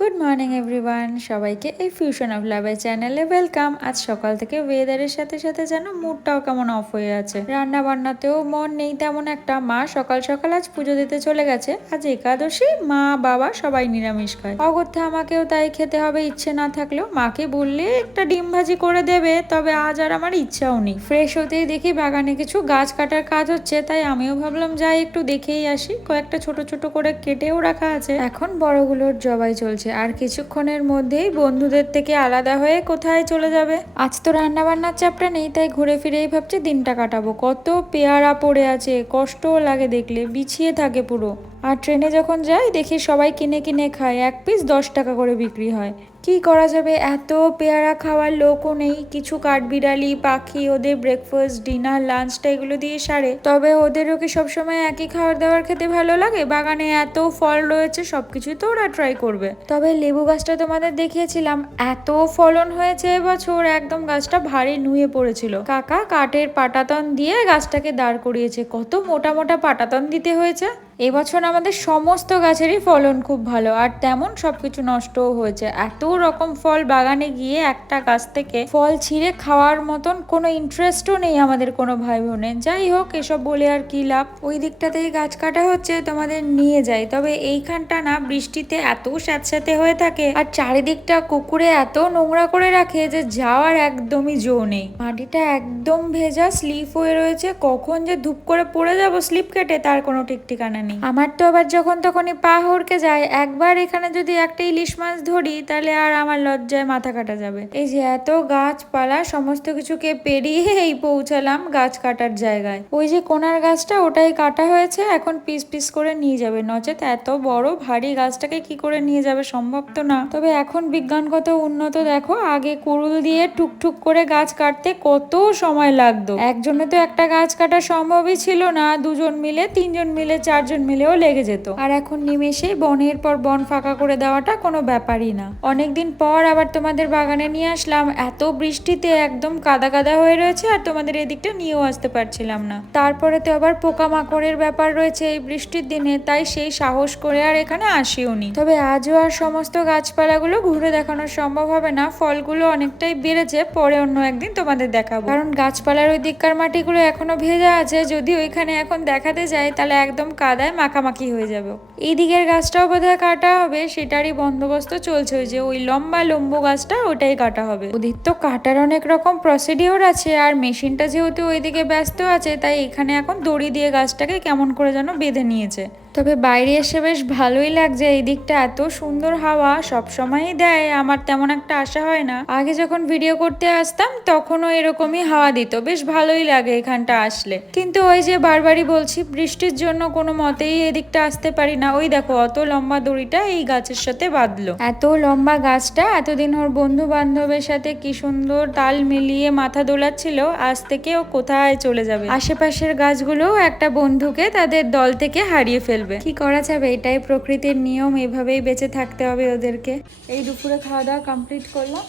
Good morning everyone সবাইকে এই fusion of লাভের চ্যানেলে ওয়েলকাম আজ সকাল থেকে ওয়েদারের সাথে সাথে যেন মুডটাও কেমন অফ হয়ে আছে। রান্না বান্নাতেও মন নেই তেমন একটা। মা সকাল সকাল আজ পুজো দিতে চলে গেছে। আজ একাদশী, মা, বাবা সবাই নিরামিষ খায়। অগত্যা আমাকেও তাই খেতে হবে, ইচ্ছে না থাকলেও মাকে বললে একটা ডিম ভাজি করে দেবে, তবে আজ আর আমার ইচ্ছাও নেই। ফ্রেশ হতেই দেখি বাগানে কিছু গাছ কাটার কাজ হচ্ছে, তাই আমিও ভাবলাম যাই একটু দেখেই আসি। কয়েকটা ছোট ছোট করে কেটেও রাখা আছে। এখন বড়গুলোর জবাই চলছে। আর কিছুক্ষণের মধ্যেই বন্ধুদের থেকে আলাদা হয়ে কোথায় চলে যাবে? আজ তো রান্নাবান্নার চাপটা নেই, তাই ঘুরে ফিরেই ভাবছে দিনটা কাটাবো। কত পেয়ারা পড়ে আছে, কষ্টও লাগে দেখলে, বিছিয়ে থাকে পুরো। আর ট্রেনে যখন যাই, দেখি সবাই কিনে কিনে খায়, এক পিস দশ টাকা করে বিক্রি হয়। কি করা যাবে? এত পেয়ারা খাওয়ার লোকও নেই। কিছু কাঠবিড়ালি, পাখি, ওদের ব্রেকফাস্ট ডিনার লাঞ্চটা এগুলো দিয়ে সারে। তবে ওদেরও কি সবসময় একই খাবার দাবার খেতে ভালো লাগে? বাগানে এত ফল রয়েছে, সবকিছুই তো ওরা ট্রাই করবে। তবে লেবু গাছটা তোমাদের দেখিয়েছিলাম। এত ফলন হয়েছে এবছর। একদম গাছটা ভারী নুয়ে পড়েছিল। কাকা, কাঠের পাটাতন দিয়ে গাছটাকে দাঁড় করিয়েছে। কত মোটা মোটা পাটাতন দিতে হয়েছে। এবছর আমাদের সমস্ত গাছেরই ফলন খুব ভালো, আর তেমন সবকিছু নষ্টও হয়েছে। এত রকম ফল বাগানে গিয়ে একটা গাছ থেকে ফল ছিঁড়ে খাওয়ার মতন কোনো ইন্টারেস্টও নেই আমাদের কোনো ভাই বোনের যাই হোক, এসব বলে আর কি লাভ? ওই দিকটাতেই গাছ কাটা হচ্ছে, তোমাদের নিয়ে যাই। তবে এইখানটা না, বৃষ্টিতে এত স্যাঁতস্যাঁতে হয়ে থাকে, আর চারিদিকটা কুকুরে এত নোংরা করে রাখে যে যাওয়ার একদমই জো নেই। মাটিটা একদম ভেজা, স্লিপ হয়ে রয়েছে, কখন যে ধূপ করে পড়ে যাব স্লিপ কেটে, তার কোনো ঠিক ঠিকানা নেই। আমার তো আবার যখন তখনই পা হড়কে যায়, একবার এখানে যদি একটা ইলিশ মাছ ধরি, তাহলে আর আমার লজ্জায় মাথা কাটা যাবে। এই যে এত গাছপালা, সমস্ত কিছুকে পেরিয়ে এই পৌঁছালাম গাছ কাটার জায়গায়। ওই যে কোনার গাছটা, ওটাই কাটা হয়েছে, এখন পিস পিস করে নিয়ে যাবে। নচেত এত বড়, ভারী গাছটাকে কি করে নিয়ে যাবে সম্ভব তো না। তবে এখন বিজ্ঞানগত উন্নত দেখো, আগে কুড়ুল দিয়ে টুকটুক করে গাছ কাটতে কত সময় লাগতো। একজনে তো একটা গাছ কাটা সম্ভবই ছিল না, দুজন মিলে, তিনজন মিলে, চারজন মিলেও লেগে যেত। আর এখন নিমেষে বনের পর বন ফাঁকা করে দেওয়াটা কোনো ব্যাপারই না। অনেকদিন পর আবার তোমাদের বাগানে নিয়ে আসলাম। এত বৃষ্টিতে একদম কাদা কাদা হয়ে রয়েছে আর তোমাদের এদিকটা নিয়েও আসতে পারছিলাম না। তারপরে তো আবার পোকামাকড়ের ব্যাপার রয়েছে এই বৃষ্টির দিনে, তাই সেই সাহস করে আর এখানে আসিও নি। তবে আজও আর সমস্ত গাছপালাগুলো ঘুরে দেখানো সম্ভব হবে না। ফলগুলো অনেকটাই বেড়েছে, পরে অন্য একদিন তোমাদের দেখাবো। কারণ গাছপালার ওই দিককার মাটিগুলো এখনও ভেজা আছে। যদি ওইখানে এখন দেখাতে যাই, তাহলে একদম কাদায় মাখামাখি হয়ে যাবে। এই দিকের গাছটাও বোধহয় কাটা হবে, সেটারই বন্দোবস্ত চলছে ওই যে ওই লম্বা লম্বু গাছটা, ওটাই কাটা হবে। ওদের তো কাটার অনেক রকম প্রসিডিওর আছে, আর মেশিনটা যেহেতু ওইদিকে ব্যস্ত আছে, তাই এখানে এখন দড়ি দিয়ে গাছটাকে কেমন করে যেন বেঁধে নিয়েছে। তবে বাইরে এসে বেশ ভালোই লাগছে। এই দিকটা এত সুন্দর হাওয়া সব সময়ই দেয়, আমার তেমন একটা আশা হয় না। আগে যখন ভিডিও করতে আসতাম, তখনও এরকমই হাওয়া দিত। বেশ ভালোই লাগে এখানটা আসলে। কিন্তু ওই যে বারবারই বলছি, বৃষ্টির জন্য কোনো মতেই এদিকটা আসতে পারি না। ওই দেখো, অত লম্বা দড়িটা এই গাছের সাথে বাঁধলো। এত লম্বা গাছটা, এতদিন ওর বন্ধু বান্ধবের সাথে কি সুন্দর তাল মিলিয়ে মাথা দোলাচ্ছিল, আজ থেকে ও কোথায় চলে যাবে? আশেপাশের গাছগুলো একটা বন্ধুকে তাদের দল থেকে হারিয়ে ফেলবে। কি করা যাবে? এটাই প্রকৃতির নিয়ম এভাবেই বেঁচে থাকতে হবে ওদেরকে। এই দুপুরে খাওয়া দাওয়া কমপ্লিট করলাম।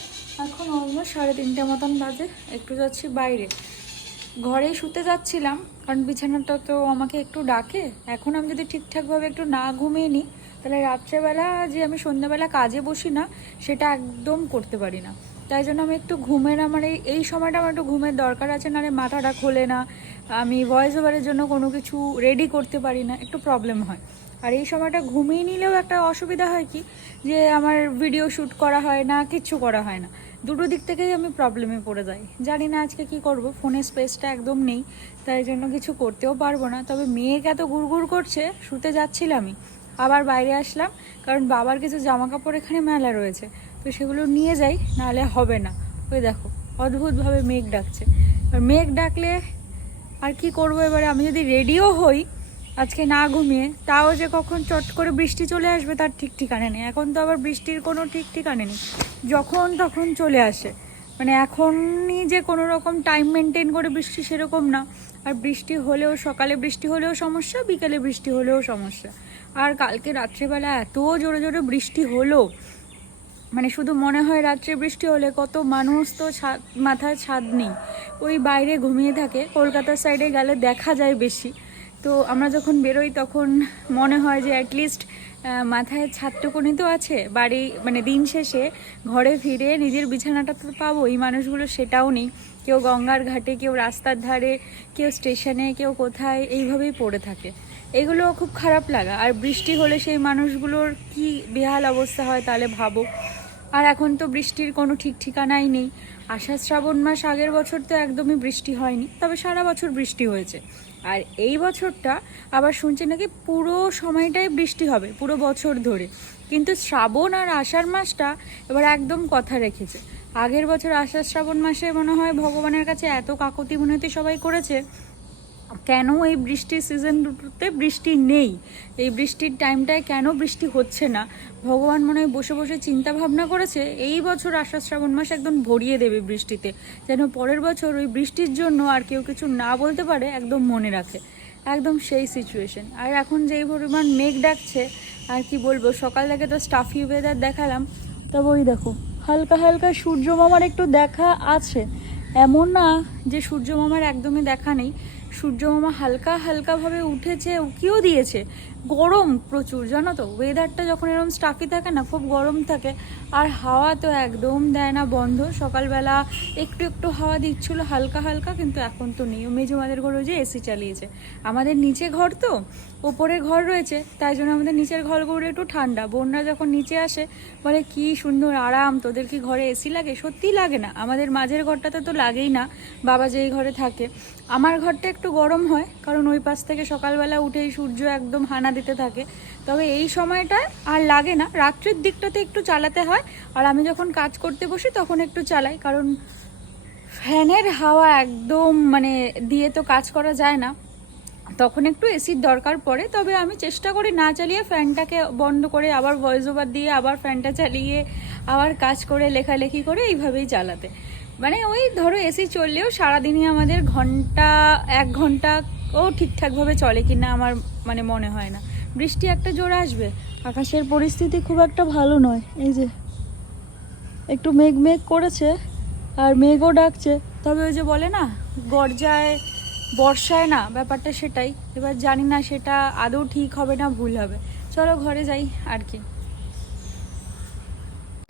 এখন অলমোস্ট সাড়ে তিনটে মতন বাজে। একটু যাচ্ছি বাইরে। ঘরেই শুতে যাচ্ছিলাম কারণ বিছানাটা তো আমাকে একটু ডাকে। এখন আমি যদি ঠিকঠাকভাবে একটু না ঘুমিয়ে নিই তাহলে রাত্রেবেলা যে আমি সন্ধ্যাবেলা কাজে বসি না সেটা একদম করতে পারি না। তাই জন্য আমি একটু ঘুমের আমার এই এই সময়টা আমার একটু ঘুমের দরকার আছে, নাহলে মাথাটা খোলে না। আমি ভয়েস ওভারের জন্য কোনো কিছু রেডি করতে পারি না, একটু প্রবলেম হয়। আর এই সময়টা ঘুমিয়ে নিলেও একটা অসুবিধা হয় কি? যে আমার ভিডিও শ্যুট করা হয় না, কিচ্ছু করা হয় না। দুটো দিক থেকেই আমি প্রবলেমে পড়ে যাই। জানি না আজকে কি করব ফোনের স্পেসটা একদম নেই, তাই জন্য কিছু করতেও পারব না। তবে মেয়েকে এত গুড়গুড় করছে, শুতে যাচ্ছিলামই। আবার বাইরে আসলাম, কারণ বাবার কিছু জামা কাপড় এখানে মেলা রয়েছে। তো সেগুলো নিয়ে যাই, নাহলে হবে না। ওই দেখো, অদ্ভুতভাবে মেঘ ডাকছে। আর মেঘ ডাকলে আর কি করব এবারে? আমি যদি রেডিও হই, আজকে না ঘুমিয়ে, তাও যে কখন চট করে বৃষ্টি চলে আসবে তার ঠিক ঠিকানা নেই। এখন তো আবার বৃষ্টির কোনো ঠিক ঠিকানা নেই। যখন তখন চলে আসে। মানে এখনই যে কোনো রকম টাইম মেনটেন করে বৃষ্টি সেরকম না। আর বৃষ্টি হলেও, সকালে বৃষ্টি হলেও সমস্যা, বিকেলে বৃষ্টি হলেও সমস্যা। আর কালকে রাত্রেবেলা এত জোরে জোরে বৃষ্টি হলো মানে শুধু মনে হয় রাত্রে বৃষ্টি হলে কত মানুষ তো ছাদ মাথায় ছাদ নেই। ওই বাইরে ঘুমিয়ে থাকে, কলকাতার সাইডে গেলে দেখা যায় বেশি। তো আমরা যখন বেরোই তখন মনে হয় যে অ্যাটলিস্ট মাথায় ছাদটুকুনি তো আছে। বাড়ি মানে দিন শেষে ঘরে ফিরে নিজের বিছানাটা তো পাবো, এই মানুষগুলো সেটাও নেই। কেউ গঙ্গার ঘাটে, কেউ রাস্তার ধারে, কেউ স্টেশনে, কেউ কোথায়, এইভাবেই পড়ে থাকে। এগুলো খুব খারাপ লাগা। আর বৃষ্টি হলে সেই মানুষগুলোর কি বেহাল অবস্থা হয় তাহলে ভাবো। আর এখন তো বৃষ্টির কোনো ঠিক ঠিকানাই নেই। আষাঢ় শ্রাবণ মাস আগের বছর তো একদমই বৃষ্টি হয়নি, তবে সারা বছর বৃষ্টি হয়েছে। আর এই বছরটা আবার শুনছি নাকি পুরো সময়টাই বৃষ্টি হবে, পুরো বছর ধরে। কিন্তু শ্রাবণ আর আষাঢ় মাসটা এবার একদম কথা রেখেছে। আগের বছর আষাঢ় শ্রাবণ মাসে মনে হয় ভগবানের কাছে এত কাকতি মিনতি সবাই করেছে কেন এই বৃষ্টির সিজন দুটোতে বৃষ্টি নেই? এই বৃষ্টির টাইমটায় কেন বৃষ্টি হচ্ছে না? ভগবান মনে হয় বসে বসে চিন্তা ভাবনা করেছে, এই বছর আষাঢ় শ্রাবণ মাস একদম ভরিয়ে দেবে বৃষ্টিতে। যেন পরের বছর ওই বৃষ্টির জন্য আর কেউ কিছু না বলতে পারে, একদম মনে রাখে। একদম সেই সিচুয়েশন আর এখন যেই পরিমাণ মেঘ ডাকছে, আর কি বলব, সকাল থেকে তো স্টাফি ওয়েদার দেখালাম। তবে ওই দেখো, হালকা হালকা সূর্য মামার একটু দেখা আছে। এমন না যে সূর্য মামার একদমই দেখা নেই। সূর্য মামা হালকা হালকাভাবে উঠেছে, উকিও দিয়েছে। গরম প্রচুর, জানো তো? ওয়েদারটা যখন এরকম স্টাফি থাকে না, খুব গরম থাকে, আর হাওয়া তো একদম দেয় না, বন্ধ। সকালবেলা একটু একটু হাওয়া দিচ্ছিল, হালকা হালকা, কিন্তু এখন তো নেই। মেজো মাদের ঘরে যে এসি চালিয়েছে। আমাদের নিচে ঘর তো, ওপরে ঘর রয়েছে, তাই জন্য আমাদের নিচের ঘরগুলো একটু ঠান্ডা। বন্যা যখন নিচে আসে, বলে কি সুন্দর, আরাম, তোদের কি ঘরে এসি লাগে? সত্যিই লাগে না। আমাদের মাঝের ঘরটাতে তো লাগেই না, বাবা যেই ঘরে থাকে। আমার ঘরটা একটু গরম হয়, কারণ ওই পাশ থেকে সকালবেলা উঠেই সূর্য একদম হানা দিতে থাকে। তবে এই সময়টায় আর লাগে না, রাত্রির দিকটাতে একটু চালাতে হয়, আর আমি যখন কাজ করতে বসি তখন একটু চালাই, কারণ ফ্যানের হাওয়া একদম মানে দিয়ে তো কাজ করা যায় না। তখন একটু এসির দরকার পড়ে, তবে আমি চেষ্টা করি না চালিয়ে ফ্যানটাকে বন্ধ করে আবার ভয়েস ওভার দিয়ে আবার ফ্যানটা চালিয়ে আবার কাজ করে লেখালেখি করে এইভাবেই চালাতে। মানে ওই ধরো এসি চললেও সারাদিনই আমাদের ঘণ্টা, এক ঘণ্টা ও ঠিকঠাকভাবে চলে কিনা আমার মানে মনে হয় না। বৃষ্টি একটা জোর আসবে, আকাশের পরিস্থিতি খুব একটা ভালো নয়। এই যে, একটু মেঘ মেঘ করেছে আর মেঘও ডাকছে। তবে ওই যে বলে না, গরজায়, বর্ষায় না, ব্যাপারটা সেটাই। এবার জানি না সেটা আদৌ ঠিক হবে না ভুল হবে। চলো ঘরে যাই, আর কি।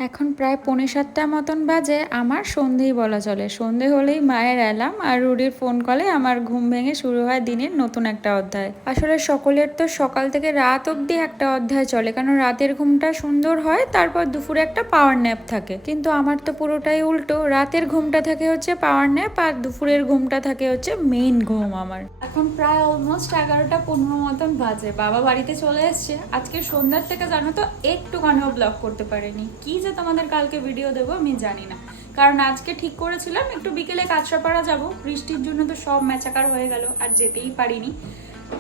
এখন প্রায় পৌনে সাতটার মতন বাজে, আমার সন্ধেই বলা চলে। সন্ধে হলেই মায়ের অ্যালার্ম আর রুডির ফোন কলে আমার ঘুম ভেঙে শুরু হয় দিনের নতুন একটা অধ্যায়। আসলে সকলের তো সকাল থেকে রাত অবধি একটা অধ্যায় চলে কারণ রাতের ঘুমটা সুন্দর হয়, তারপর দুপুরে একটা পাওয়ার ন্যাপ থাকে। কিন্তু আমার তো পুরোটাই উল্টো, রাতের ঘুমটা থাকে হচ্ছে পাওয়ার ন্যাপ আর দুপুরের ঘুমটা থাকে হচ্ছে মেইন ঘুম আমার। এখন প্রায় অলমোস্ট এগারোটা পনেরো মতন বাজে, বাবা বাড়িতে চলে এসছে। আজকে সন্ধ্যার থেকে জানো তো একটুখানিও ব্লগ করতে পারেনি। কি যে তোমাদের কালকে ভিডিও দেবো, আমি জানি না। কারণ আজকে ঠিক করেছিলাম, একটু বিকেলে কাঁচরাপাড়া যাব। বৃষ্টির জন্য তো সব ম্যাচাকার হয়ে গেল, আর যেতেই পারিনি।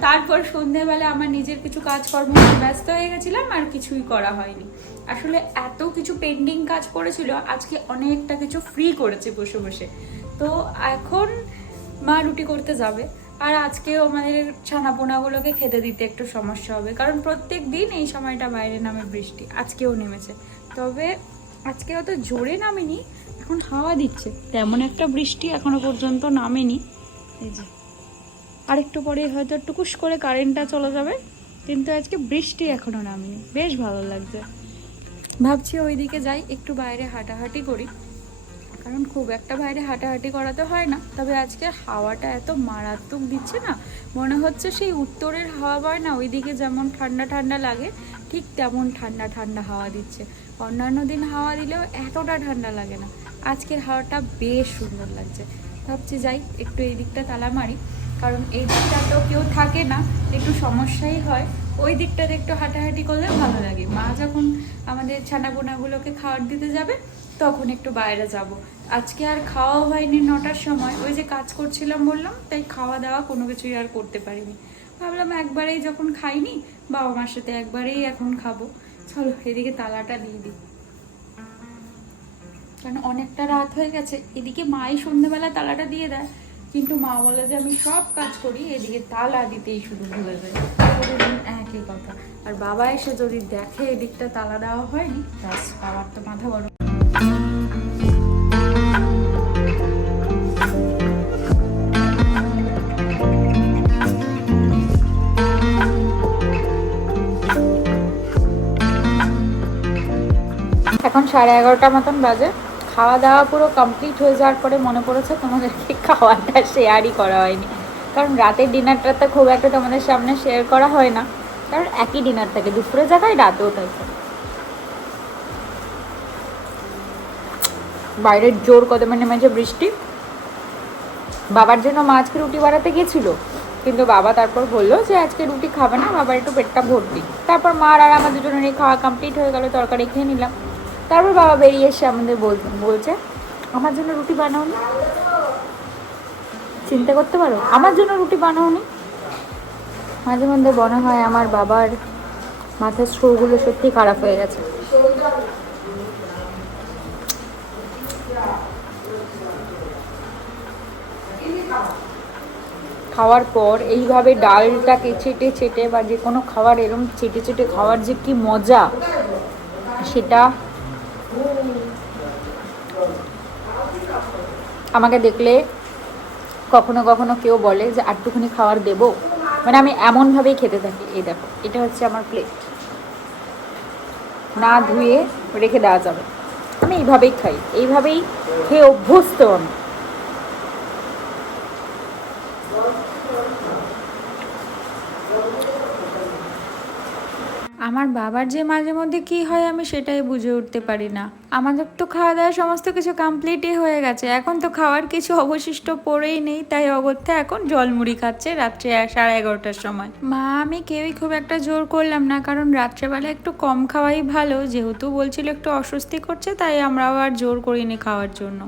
তারপর সন্ধেবেলা আমার নিজের কিছু কাজকর্ম ব্যস্ত হয়ে গেছিলাম, আর কিছুই করা হয়নি। আসলে এত কিছু পেন্ডিং কাজ পড়েছিল আজকে অনেকটা কিছু ফ্রি করেছে বসে বসে। তো এখন মা রুটি করতে যাবে। আর আজকেও আমাদের ছানা পোনাগুলোকে খেতে দিতে একটু সমস্যা হবে, কারণ প্রত্যেক দিন এই সময়টা বাইরে নামে বৃষ্টি, আজকেও নেমেছে। তবে আজকে অত জোরে নামেনি, এখন হাওয়া দিচ্ছে। তেমন একটা বৃষ্টি এখনও পর্যন্ত নামেনি। এই যে, আরেকটু পরে হয়তো টুকুস করে কারেন্টটা চলে যাবে, কিন্তু আজকে বৃষ্টি এখনও নামেনি। বেশ ভালো লাগছে। ভাবছি ওইদিকে যাই, একটু বাইরে হাঁটাহাঁটি করি। কারণ খুব একটা বাইরে হাঁটাহাঁটি করাতে হয় না। তবে আজকে হাওয়াটা এত মারাত্মক দিচ্ছে না, মনে হচ্ছে সেই উত্তরের হাওয়া বয় না, ওইদিকে যেমন ঠান্ডা ঠান্ডা লাগে, ঠিক তেমন ঠান্ডা ঠান্ডা হাওয়া দিচ্ছে। অন্যান্য দিন হাওয়া দিলেও এতটা ঠান্ডা লাগে না। আজকের হাওয়াটা বেশ সুন্দর লাগছে। ভাবছি যাই, একটু এই দিকটা তালা মারি, কারণ এই দিকটা তো কেউ থাকে না, একটু সমস্যাই হয়। ওই দিকটাতে একটু হাঁটাহাঁটি করলে ভালো লাগে। মা যখন আমাদের ছানা পোনাগুলোকে খাবার দিতে যাবে তখন একটু বাইরে যাব। আজকে আর খাওয়া হয়নি নটার সময়। ওই যে কাজ করছিলাম বললাম, তাই খাওয়া দাওয়া কোনো কিছুই আর করতে পারিনি। ভাবলাম একবারেই যখন খাইনি, বাবা মার সাথে একবারেই এখন খাব। চলো, এদিকে তালাটা দিয়ে দিই। কারণ অনেকটা রাত হয়ে গেছে। এদিকে মাই সন্ধ্যেবেলা তালাটা দিয়ে দেয়, কিন্তু মা বলে যে আমি সব কাজ করি, এদিকে তালা দিতেই শুধু ভুলে যায়। একই কথা। আর বাবা এসে যদি দেখে এদিকটা তালা দেওয়া হয়নি, ব্যাস, বাবার তো মাথা বড় এখন সাড়ে এগারোটা মতন বাজে। খাওয়া দাওয়া পুরো কমপ্লিট হয়ে যাওয়ার পরে মনে পড়েছে তোমাদেরকে খাওয়াটা শেয়ারই করা হয়নি। কারণ রাতের ডিনারটা তো খুব একটা তোমাদের সামনে শেয়ার করা হয় না। কারণ একই ডিনার থাকে দুপুরে জায়গায় রাতেও থাকে বাইরের জোর কদমে নেমেছে বৃষ্টি। বাবার জন্য মা আজকে রুটি বানাতে গেছিল কিন্তু বাবা তারপর বলল যে আজকে রুটি খাবে না, বাবার একটু পেটটা ভর্তি। তারপর মা আর আমাদের দুজনের খাওয়া কমপ্লিট হয়ে গেল, তরকারি খেয়ে নিলাম। তারপর বাবা বেরিয়ে এসে আমাদের বলছে, আমার জন্য রুটি বানাওনি? চিন্তা করতে পারো? আমার জন্য রুটি বানাওনি? মাঝে মধ্যে মনে হয় আমার বাবার মাথার স্ট্রোগুলো সত্যি খারাপ হয়ে গেছে। খাওয়ার পর এইভাবে ডালটাকে ছেটে ছেটে বা যে কোনো খাবার, এরম ছেটে ছেটে খাওয়ার যে কি মজা, সেটা আমাকে দেখলে কখনো কখনো কেউ বলে যে আটটুখানি খাবার দেবো? মানে আমি এমনভাবেই খেতে থাকি। এই দেখো, এটা হচ্ছে আমার প্লেট না ধুয়ে রেখে দেওয়া যাবে। আমি এইভাবেই খাই। এইভাবেই খেয়ে অভ্যস্ত আমি। আমার বাবার যে মাঝে মধ্যে কি হয় আমি সেটাই বুঝে উঠতে পারি না। আমাদের তো খাওয়া দাওয়া সমস্ত কিছু কমপ্লিটই হয়ে গেছে। এখন তো খাওয়ার কিছু অবশিষ্ট পড়েই নেই, তাই অগত্যা এখন জলমুড়ি খাচ্ছে রাত্রে সাড়ে এগারোটার সময়। মা, আমি কেউই খুব একটা জোর করলাম না, কারণ রাত্রেবেলা একটু কম খাওয়াই ভালো। যেহেতু বলছিল একটু অস্বস্তি করছে, তাই আমরাও আর জোর করিনি খাওয়ার জন্য।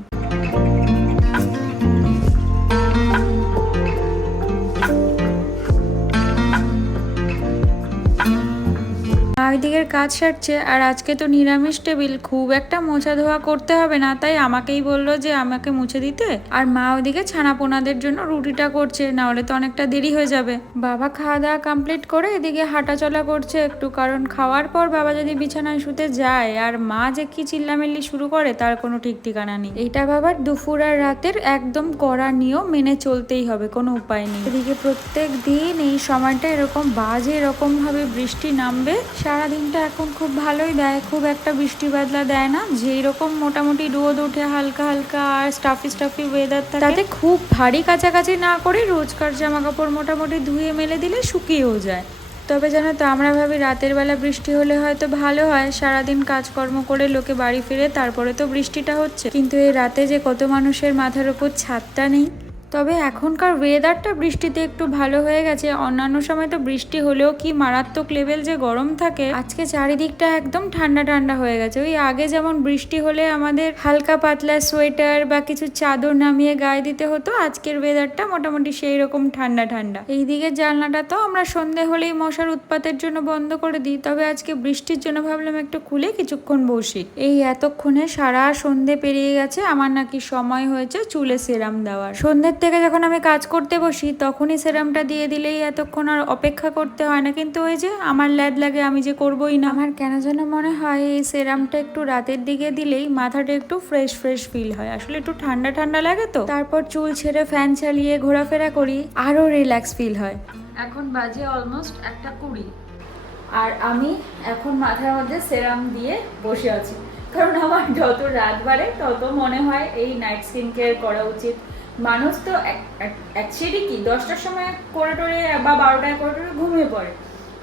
মা ওইদিকের কাজ সারছে, আর আজকে তো নিরামিষ টেবিল, খুব একটা মোছা ধোয়া করতে হবে না। তাই আমাকেই বলল যে, আমাকে মুছে দিতে। আর মা ওদিকে ছানাপোনাদের জন্য রুটিটা করছে না হলে তো অনেকটা দেরি হয়ে যাবে। বাবা খাওয়া দাওয়া কমপ্লিট করে এদিকে হাঁটা চলা করছে একটু, কারণ খাওয়ার পর বাবা যদি বিছানায় শুতে যায়, আর মা যে কি চিল্লামিল্লি শুরু করে, তার কোনো ঠিক ঠিকানা নেই। এটা বাবার দুপুর আর রাতের একদম কড়া নিয়ম মেনে চলতেই হবে, কোনো উপায় নেই। এদিকে প্রত্যেক দিন এই সময়টা এরকম বাজে এরকম ভাবে বৃষ্টি নামবে, সারা দিনটা এখন খুব ভালোই দেয়, খুব একটা বৃষ্টি বাদলা দেয় না যেই রকম মোটামুটি রোদ ওঠে হালকা হালকা আর স্টাফি স্টাফি ওয়েদার থাকে। তাতে খুব ভারী কাছাকাছি না করে রোজকার জামা কাপড় মোটামুটি ধুয়ে মেলে দিলে শুকিয়েও যায়। তবে জানো তো আমরা ভাবি রাতের বেলা বৃষ্টি হলে হয়তো ভালো হয়, সারাদিন কাজকর্ম করে লোকে বাড়ি ফিরে তারপরে তো বৃষ্টিটা হচ্ছে। কিন্তু এই রাতে যে কত মানুষের মাথার উপর ছাদটা নেই তবে এখনকার ওয়েদারটা বৃষ্টিতে একটু ভালো হয়ে গেছে। অন্যান্য সময় তো বৃষ্টি হলেও কি মারাত্মক লেভেল যে গরম থাকে, আজকে চারিদিকটা একদম ঠান্ডা ঠান্ডা হয়ে গেছে। ওই আগে যেমন বৃষ্টি হলে আমাদের হালকা পাতলা সোয়েটার বা কিছু চাদর নামিয়ে গায়ে দিতে হতো, আজকের ওয়েদারটা মোটামুটি সেই রকম ঠান্ডা ঠান্ডা। এই দিকের জানলাটা তো আমরা সন্ধে হলেই মশার উৎপাতের জন্য বন্ধ করে দিই, তবে আজকে বৃষ্টির জন্য ভাবলাম একটু খুলে কিছুক্ষণ বসি। এই এতক্ষণে সারা সন্ধে পেরিয়ে গেছে, আমার নাকি সময় হয়েছে চুলে সেরাম দেওয়ার। সন্ধ্যের থেকে যখন আমি কাজ করতে বসি, তখনই সেরামটা দিয়ে দিলেই এতক্ষণ আর অপেক্ষা করতে হয় না। কিন্তু ওই যে আমার ল্যাদ লাগে, আমি যে করবোই না। আমার কেন যেন মনে হয় এই সেরামটা একটু রাতের দিকে দিলেই মাথাটা একটু ফ্রেশ ফ্রেশ ফিল হয়। আসলে একটু ঠান্ডা ঠান্ডা লাগে তো। তারপর চুল ছেড়ে ফ্যান চালিয়ে ঘোরাফেরা করি, আরও রিল্যাক্স ফিল হয়। এখন বাজে অলমোস্ট একটা কুড়ি। আর আমি এখন মাথার মধ্যে সেরাম দিয়ে বসে আছি। কারণ আমার যত রাত বাড়ে, তত মনে হয় এই নাইট স্কিন কেয়ার করা উচিত। মানুষ তো অ্যাকচুয়ালি কি, দশটার সময় করে বা বারোটায় করে ঘুমিয়ে পড়ে।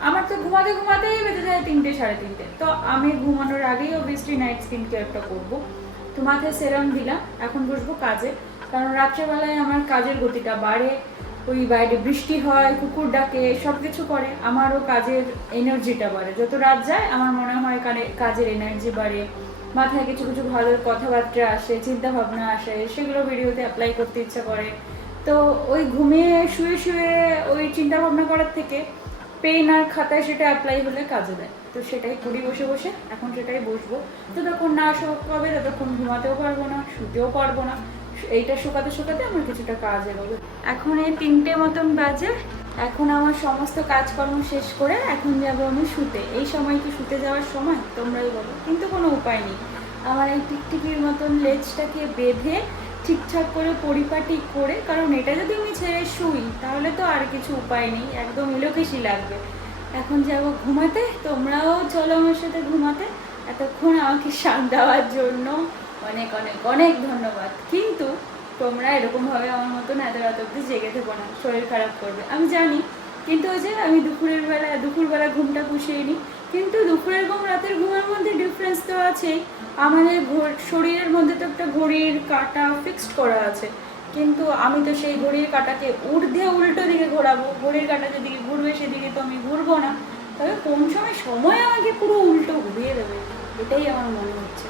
আমার তো ঘুমাতে, ঘুমাতেই বেঁচে যায় তিনটে, সাড়ে তিনটে। তো আমি ঘুমানোর আগেই অবভিয়াসলি নাইট স্কিন কেয়ারটা করব। তো মাথায় সেরাম দিলাম, এখন বসবো কাজে। কারণ রাত্রেবেলায় আমার কাজের গতিটা বাড়ে, ওই বাইরে বৃষ্টি হয়, কুকুর ডাকে সব কিছু করে, আমারও কাজের এনার্জিটা বাড়ে। যত রাত যায়, আমার মনে হয় কাজের এনার্জি বাড়ে। মাথায় কিছু কিছু ভালো কথাবার্তা আসে চিন্তা ভাবনা আসে, সেগুলো ভিডিওতে অ্যাপ্লাই করতে ইচ্ছা করে। তো ওই ঘুমিয়ে শুয়ে শুয়ে ওই চিন্তা ভাবনা করার থেকে পেন আর খাতায় সেটা অ্যাপ্লাই হলে কাজে দেয়। তো সেটাই করি বসে বসে, এখন সেটাই বসবো। তো তখন না শোক পাবে, ততক্ষণ ঘুমাতেও পারব না, শুতেও পারব না। এইটা শুকাতে শুকাতে আমার কিছুটা কাজ এগোবে। এখন এই তিনটে মতন বাজে। এখন আমার সমস্ত কাজকর্ম শেষ করে এখন যাব আমি শুতে। এই সময় কি শুতে যাওয়ার সময়? তোমরাই বলো। কিন্তু কোনো উপায় নেই। আমার এই টিকটিকির মতন লেজটাকে বেঁধে ঠিকঠাক করে পরিপাটি করে, কারণ এটা যদি আমি ছেড়ে শুই, তাহলে তো আর কিছু উপায় নেই। একদম এলোকেশি লাগবে। এখন যাব ঘুমাতে। তোমরাও চলো আমার সাথে ঘুমাতে। এতক্ষণ আমাকে সাথ দেওয়ার জন্য অনেক অনেক অনেক ধন্যবাদ। কিন্তু তোমরা এরকমভাবে আমার মতন এত রাত অব্দি জেগে থেকো না, শরীর খারাপ করবে। আমি জানি, কিন্তু ওই যে আমি দুপুরের বেলা, দুপুরবেলা ঘুমটা পুষিয়ে নিই, কিন্তু দুপুরের ঘুম, রাতের ঘুমের মধ্যে ডিফারেন্স তো আছেই। আমাদের শরীরের মধ্যে তো একটা ঘড়ির কাঁটা ফিক্সড করা আছে। কিন্তু আমি তো সেই ঘড়ির কাঁটাকে ঊর্ধ্বে উল্টো দিকে ঘোরাবো। ঘড়ির কাঁটা যেদিকে ঘুরবে, সেদিকে তো আমি ঘুরবো না। তবে কোন সময় সময় আমাকে পুরো উল্টো ঘুরিয়ে দেবে, এটাই আমার মনে হচ্ছে।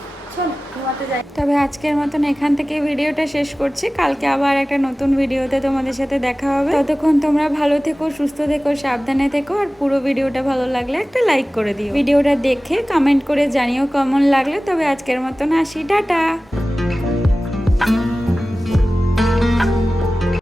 তবে আজকের মতন এখান থেকে ভিডিওটা শেষ করছি। কালকে আবার একটা নতুন ভিডিওতে তোমাদের সাথে দেখা হবে। ততক্ষণ তোমরা ভালো থেকো, সুস্থ থেকো, সাবধানে থেকো, আর পুরো ভিডিওটা ভালো লাগলে একটা লাইক করে দিও। ভিডিওটা দেখে কমেন্ট করে জানিও কেমন লাগল। তবে আজকের মতন আসি। টাটা!